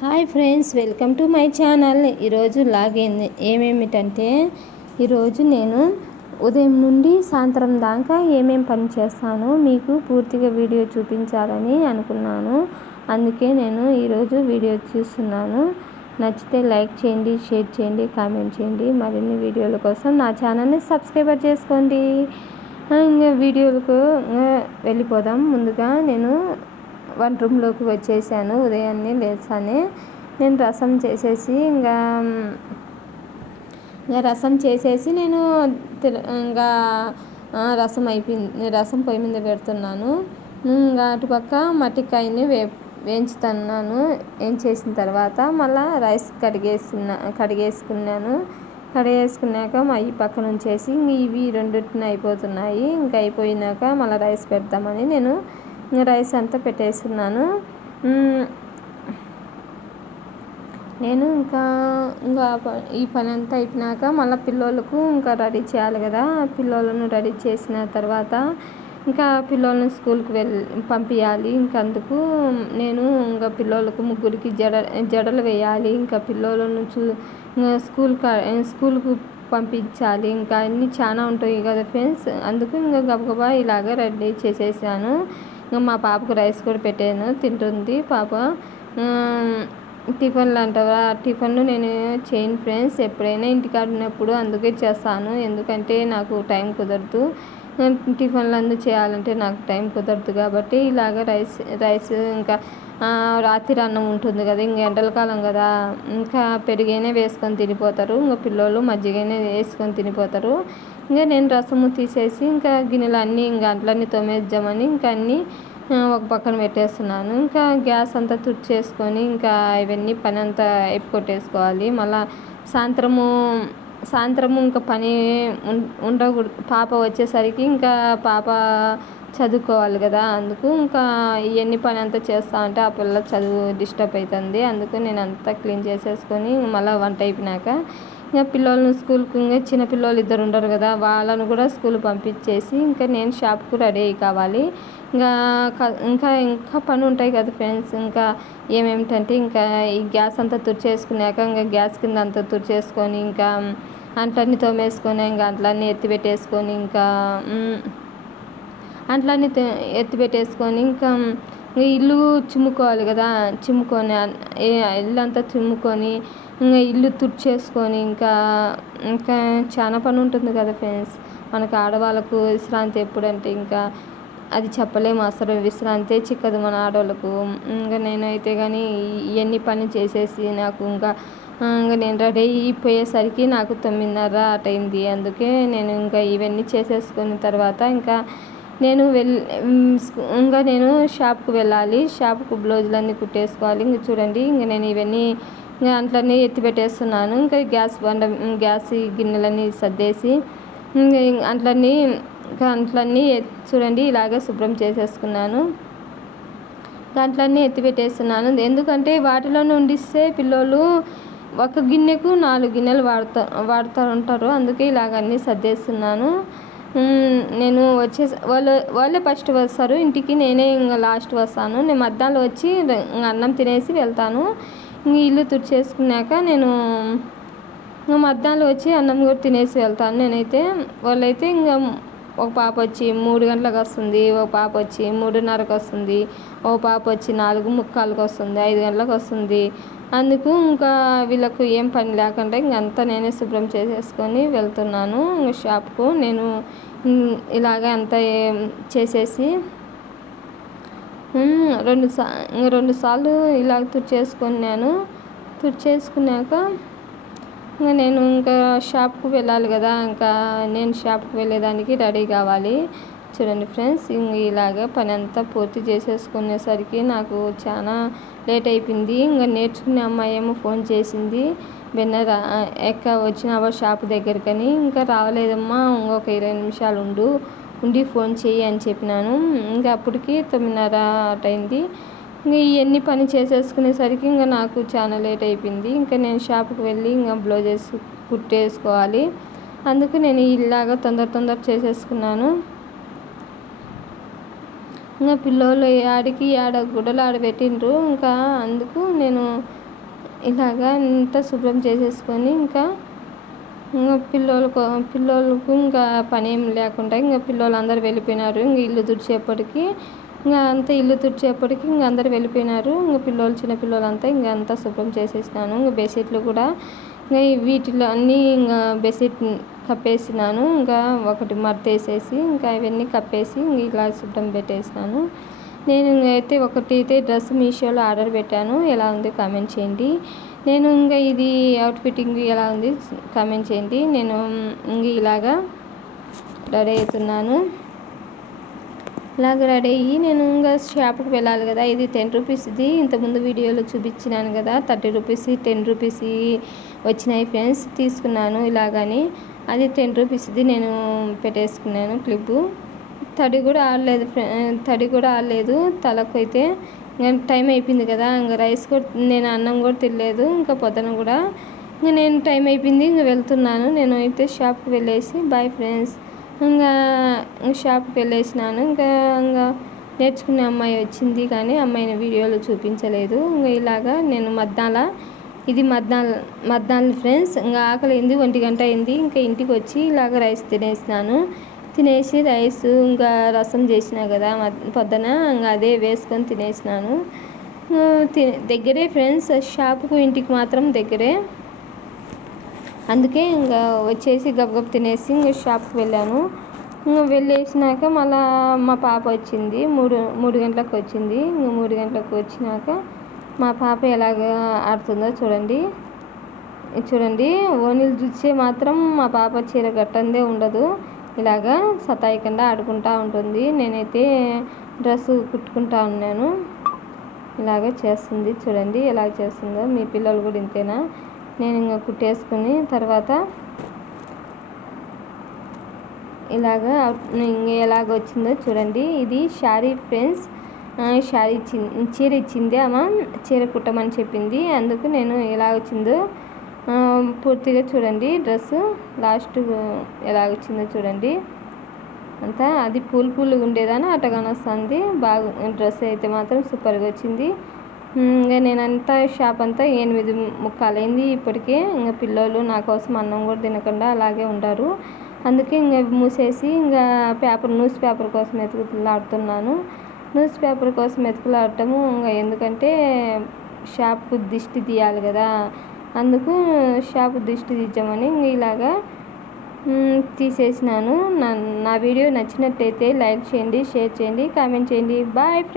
Hi friends welcome to my channel. ఈరోజు లాగిన్ ఏమేమిటంటే ఈరోజు నేను ఉదయం నుండి సాయంత్రం దాకా ఏమేం పని చేస్తానో మీకు పూర్తిగా వీడియో చూపించాలని అనుకున్నాను. అందుకే నేను ఈరోజు వీడియో చూస్తున్నాను. నచ్చితే లైక్ చేయండి షేర్ చేయండి కామెంట్ చేయండి. మరిన్ని వీడియోల కోసం నా ఛానల్ని సబ్స్క్రైబర్ చేసుకోండి. ఇంకా వీడియోలకు వెళ్ళిపోదాం. ముందుగా నేను వంట రూమ్లోకి వచ్చేసాను ఉదయాన్నే లేచానే. నేను రసం చేసేసి ఇంకా ఇంకా రసం చేసేసి నేను ఇంకా రసం అయిపోయింది రసం పొయ్యి మీద పెడుతున్నాను. ఇంకా అటుపక్క మట్టికాయని వే వేయించుతున్నాను. వేయించేసిన తర్వాత మళ్ళీ రైస్ కడిగేసిన కడిగేసుకున్నాను. కడిగేసుకున్నాక మా ఈ పక్కన ఉంచేసి ఇవి రెండింటిని అయిపోతున్నాయి. ఇంకా అయిపోయినాక మళ్ళీ రైస్ పెడతామని నేను రైస్ అంతా పెట్టేస్తున్నాను. నేను ఇంకా ఇంకా ఈ పని అంతా అయిపోయినాక మళ్ళీ పిల్లలకు ఇంకా రెడీ చేయాలి కదా. పిల్లలను రెడీ చేసిన తర్వాత ఇంకా పిల్లలను స్కూల్కి వెళ్ళి పంపించాలి ఇంకా అందుకు నేను ఇంకా పిల్లలకు ముగ్గురికి జడ జడలు వేయాలి. ఇంకా పిల్లలను చూ స్కూల్ స్కూల్కు పంపించాలి. ఇంకా అన్నీ చాలా ఉంటాయి కదా ఫ్రెండ్స్. అందుకు ఇంకా గబగబా ఇలాగ రెడీ చేసేసాను. ఇంకా మా పాపకు రైస్ కూడా పెట్టాను తింటుంది పాప. టిఫిన్లు అంటావా? టిఫిన్లు నేను చేయను ఫ్రెండ్స్ ఎప్పుడైనా ఇంటికాడ ఉన్నప్పుడు అందుకే చేస్తాను. ఎందుకంటే నాకు టైం కుదరదు. టిఫిన్లు అందు చేయాలంటే నాకు టైం కుదరదు కాబట్టి ఇలాగ రైస్ రైస్ ఇంకా రాత్రి అన్నం ఉంటుంది కదా ఇంక ఎండల కాలం కదా ఇంకా పెరిగైనా వేసుకొని తినిపోతారు. ఇంకా పిల్లలు మజ్జిగైనా వేసుకొని తినిపోతారు. ఇంకా నేను రసము తీసేసి ఇంకా గిన్నెలు అన్నీ ఇంకా అంట్లన్నీ తోమేద్దామని ఇంకా అన్నీ ఒక పక్కన పెట్టేస్తున్నాను. ఇంకా గ్యాస్ అంతా తుడిచేసుకొని ఇంకా ఇవన్నీ పని అంతా అయిపోగొట్టేసుకోవాలి. మళ్ళీ సాయంత్రము సాయంత్రము ఇంకా పని ఉండకూడదు. పాప వచ్చేసరికి ఇంకా పాప చదువుకోవాలి కదా అందుకు ఇంకా ఇవన్నీ పని అంతా చేస్తా ఉంటే ఆ పిల్ల చదువు డిస్టర్బ్ అవుతుంది అందుకు నేను అంతా క్లీన్ చేసేసుకొని మళ్ళీ వంట అయిపోయినాక ఇంకా పిల్లలను స్కూల్కి ఇంకా చిన్న పిల్లలు ఇద్దరు ఉండరు కదా వాళ్ళను కూడా స్కూల్ పంపించేసి ఇంకా నేను షాప్కు రెడీ అయ్యి కావాలి. ఇంకా ఇంకా ఇంకా పని ఉంటాయి కదా ఫ్రెండ్స్ ఇంకా ఏమేమిటంటే ఇంకా ఈ గ్యాస్ అంతా తుడిచేసుకున్నాక ఇంకా గ్యాస్ కింద అంతా తుడిచేసుకొని ఇంకా అంట్లన్నీ తోమేసుకొని ఇంకా అంట్లన్నీ ఎత్తిపెట్టేసుకొని ఇంకా అంట్లన్నీ ఎత్తిపెట్టేసుకొని ఇంకా ఇల్లు చిమ్ముకోవాలి కదా చిమ్ముకొని ఇల్లు అంతా చిమ్ముకొని ఇంకా ఇల్లు తుడిచేసుకొని ఇంకా ఇంకా చాలా పని ఉంటుంది కదా ఫ్రెండ్స్. మనకు ఆడవాళ్ళకు విశ్రాంతి ఎప్పుడంటే ఇంకా అది చెప్పలేము అసలు. విశ్రాంతి చిక్కదు మన ఆడవాళ్ళకు ఇంకా నేనైతే కానీ ఇవన్నీ పని చేసేసి నాకు ఇంకా ఇంకా నేను రెడీ అయిపోయేసరికి నాకు తొమ్మిదిన్నర అటైంది. అందుకే నేను ఇంకా ఇవన్నీ చేసేసుకున్న తర్వాత ఇంకా నేను వెళ్ ఇంకా నేను షాప్కి వెళ్ళాలి. షాప్కు బ్లౌజులన్నీ కుట్టేసుకోవాలి. ఇంక చూడండి ఇంక నేను ఇవన్నీ ఇంకా అంట్లన్నీ ఎత్తి పెట్టేస్తున్నాను. ఇంకా గ్యాస్ బండ గ్యాస్ గిన్నెలన్నీ సర్దేసి అంట్లన్నీ ఇంకా అంట్లన్నీ చూడండి ఇలాగే శుభ్రం చేసేసుకున్నాను. దాంట్లన్నీ ఎత్తి పెట్టేస్తున్నాను. ఎందుకంటే వాటిలో నుండిస్తే పిల్లలు ఒక గిన్నెకు నాలుగు గిన్నెలు వాడుతా వాడుతూ ఉంటారు. అందుకే ఇలాగ అన్నీ సర్దేస్తున్నాను. నేను వచ్చే వాళ్ళు వాళ్ళే ఫస్ట్ వస్తారు. ఇంటికి నేనే ఇంకా లాస్ట్ వస్తాను. నేను మధ్యాహ్నం వచ్చి అన్నం తినేసి వెళ్తాను. ఇల్లు తుడిచేసుకున్నాక నేను మధ్యాహ్నం వచ్చి అన్నం కూడా తినేసి వెళ్తాను నేనైతే. వాళ్ళైతే ఇంకా ఒక పాప వచ్చి మూడు గంటలకు వస్తుంది ఒక పాప వచ్చి మూడున్నరకు వస్తుంది ఒక పాప వచ్చి నాలుగు ముక్కాలకు వస్తుంది ఐదు గంటలకు వస్తుంది. అందుకు ఇంకా వీళ్ళకు ఏం పని లేకుండా ఇంకంతా నేనే శుభ్రం చేసేసుకొని వెళ్తున్నాను షాప్కు. నేను ఇలాగ అంతా చేసేసి రెండు సా రెండు సార్లు ఇలా తుడిచేసుకున్నాను. తుడిచేసుకున్నాక ఇంకా నేను ఇంకా షాప్కు వెళ్ళాలి కదా ఇంకా నేను షాప్కి వెళ్ళేదానికి రెడీ కావాలి. చూడండి ఫ్రెండ్స్ ఇంక ఇలాగ పని అంతా పూర్తి చేసేసుకునేసరికి నాకు చాలా లేట్ అయిపోయింది. ఇంకా నేర్చుకునే అమ్మాయి ఏమో ఫోన్ చేసింది. బెన్నర ఎక్క వచ్చినావా షాప్ దగ్గరకని? ఇంకా రావలేదమ్మా ఇంకొక ఇరవై నిమిషాలు ఉండు ఉండి ఫోన్ చేయి అని చెప్పినాను. ఇంకా అప్పటికి తొమ్మిదిన్నర అయింది. ఇంకా ఇవన్నీ పని చేసేసుకునేసరికి ఇంకా నాకు చాలా లేట్ అయిపోయింది. ఇంకా నేను షాప్కి వెళ్ళి ఇంకా బ్లౌజెస్ కుట్టేసుకోవాలి. అందుకు నేను ఇలాగా తొందర తొందర చేసేసుకున్నాను. ఇంకా పిల్లలు ఆడికి ఆడ గుడ్డలు ఆడబెట్టిండ్రు. ఇంకా అందుకు నేను ఇలాగా అంతా శుభ్రం చేసేసుకొని ఇంకా ఇంకా పిల్లలకు పిల్లలకు ఇంకా పని ఏం లేకుండా ఇంకా పిల్లలు అందరు వెళ్ళిపోయినారు. ఇంక ఇల్లు తుడిచేపటికి ఇంకా అంతా ఇల్లు తుడిచేపటికి ఇంక అందరు వెళ్ళిపోయినారు. ఇంకా పిల్లోలు చిన్న పిల్లలు అంతా ఇంకా అంతా శుభ్రం చేసేసినాను. ఇంకా బెడ్షీట్లు కూడా ఇంకా వీటిలో అన్నీ ఇంకా బెడ్షీట్ కప్పేసినాను. ఇంకా ఒకటి మడతేసేసి ఇంకా ఇవన్నీ కప్పేసి ఇంకా ఇలా శుభ్రం పెట్టేసినాను. నేను అయితే ఒకటి అయితే డ్రెస్ మీషోలో ఆర్డర్ పెట్టాను. ఎలా ఉంది కామెంట్ చేయండి. నేను ఇంకా ఇది అవుట్ ఫిట్టింగ్ ఎలా ఉంది కామెంట్ చేయండి. నేను ఇంక ఇలాగా రెడీ అవుతున్నాను. ఇలాగ రెడీ. అయ్యి నేను ఇంకా షాప్కి వెళ్ళాలి కదా. ఇది టెన్ రూపీస్ది ఇంతకుముందు వీడియోలో చూపించినాను కదా. థర్టీ రూపీస్ టెన్ రూపీస్ వచ్చినాయి ఫ్రెండ్స్. తీసుకున్నాను ఇలాగని. అది టెన్ రూపీస్ది నేను పెట్టేసుకున్నాను క్లిప్పు. తడి కూడా ఆడలేదు తడి కూడా ఆడలేదు. తలకు అయితే ఇంకా టైం అయిపోయింది కదా. ఇంకా రైస్ కూడా నేను అన్నం కూడా తినలేదు. ఇంకా పొద్దున కూడా. ఇంకా నేను టైం అయిపోయింది. ఇంకా వెళ్తున్నాను. నేను అయితే షాప్కి వెళ్ళేసి. Bye friends. ఇంకా షాప్కి వెళ్ళేసినాను. ఇంకా ఇంకా నేర్చుకునే అమ్మాయి వచ్చింది కానీ అమ్మాయిని వీడియోలో చూపించలేదు. ఇంకా ఇలాగా నేను మధ్యాహ్న ఇది మధ్యాహ్న మధ్యాహ్నం ఫ్రెండ్స్ ఇంకా ఆకలి అయింది ఒంటి గంట అయింది. ఇంకా ఇంటికి వచ్చి ఇలాగ రైస్ తినేసినాను. తినేసి రైస్ ఇంకా రసం చేసిన కదా పొద్దున ఇంకా అదే వేసుకొని తినేసినాను. దగ్గరే ఫ్రెండ్స్ షాప్కు ఇంటికి మాత్రం దగ్గరే. అందుకే ఇంకా వచ్చేసి గబగబ తినేసి ఇంకా షాప్కి వెళ్ళాను. ఇంకా వెళ్ళేసినాక మళ్ళా మా పాప వచ్చింది. మూడు మూడు గంటలకు వచ్చింది. ఇంకా మూడు గంటలకు వచ్చినాక మా పాప ఎలాగ ఆడుతుందో చూడండి. చూడండి ఓనీలు చూసే మాత్రం మా పాప చీర కట్టందే ఉండదు. ఇలాగా సతాయికుండా ఆడుకుంటూ ఉంటుంది. నేనైతే డ్రెస్ కుట్టుకుంటా ఉన్నాను. ఇలాగ చేస్తుంది. చూడండి ఎలా చేస్తుందో. మీ పిల్లలు కూడా ఇంతేనా? నేను ఇంకా కుట్టేసుకుని తర్వాత ఇలాగ ఎలాగ వచ్చిందో చూడండి. ఇది శారీ ఫ్రెండ్స్. శారీ ఇచ్చింది చీర ఇచ్చింది అమ్మ చీర కుట్టమని చెప్పింది. అందుకు నేను ఎలా వచ్చిందో పూర్తిగా చూడండి. డ్రెస్ లాస్ట్ ఎలా వచ్చిందో చూడండి. అంతా అది పూలు పూలు ఉండేదని అటగానొస్తుంది. బాగా డ్రెస్ అయితే మాత్రం సూపర్గా వచ్చింది. ఇంకా నేనంతా షాప్ అంతా ఎనిమిది ముక్కాలైంది ఇప్పటికే. ఇంకా పిల్లలు నా కోసం అన్నం కూడా తినకుండా అలాగే ఉంటారు అందుకే ఇంకా మూసేసి ఇంకా పేపర్ న్యూస్ పేపర్ కోసం ఎతుకులాడుతున్నాను న్యూస్ పేపర్ కోసం ఎతుకులాడటము ఇంకా ఎందుకంటే షాప్కు దిష్టి తీయాలి కదా. అందుకు షాప్ దిష్టి తీద్దామని ఇంక ఇలాగా తీసేసినాను. నా నా వీడియో నచ్చినట్టయితే లైక్ చేయండి షేర్ చేయండి కామెంట్ చేయండి. Bye friends.